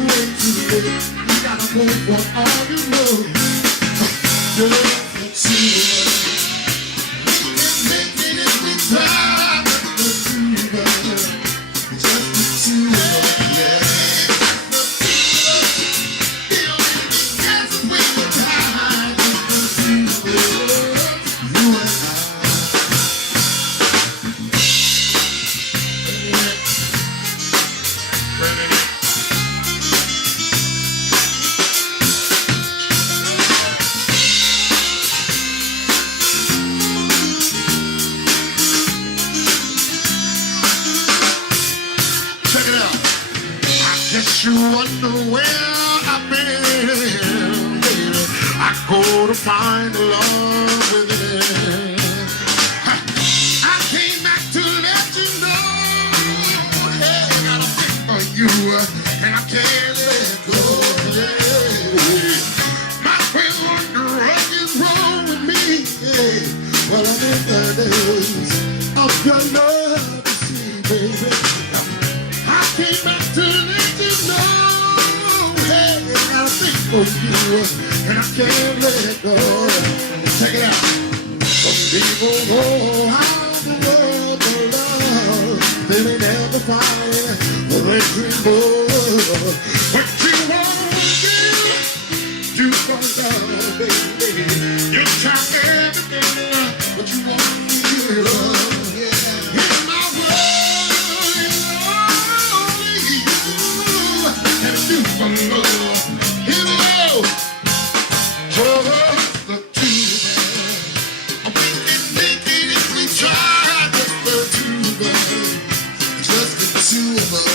way too late. You gotta go for all you know. Just the two of us. It's making it me cry. Just the two of us. Just the two of us. Yeah. The two of us. The only answer when we're tired. Just the two of us. You and I. Check it out. I guess you wonder where I've been, baby. I go to find love within. I came back to let you know, hey, I got a thing for you, and I can't let go. Yeah. My friends wonder what is wrong with me. Hey, well, I'm in the days of your love, you see, baby. I came back to let you know, hey, I got a thing for you, and I can't let go. Check it out. Some people know how the world to love, they may never find what they dream of. What you want to find out, baby. You try everything, but you want to love. Yeah. In my world, it's only you can do for love. Here we go. Just the two of us. We can make it if we try. Just the two of us. Just the two of us.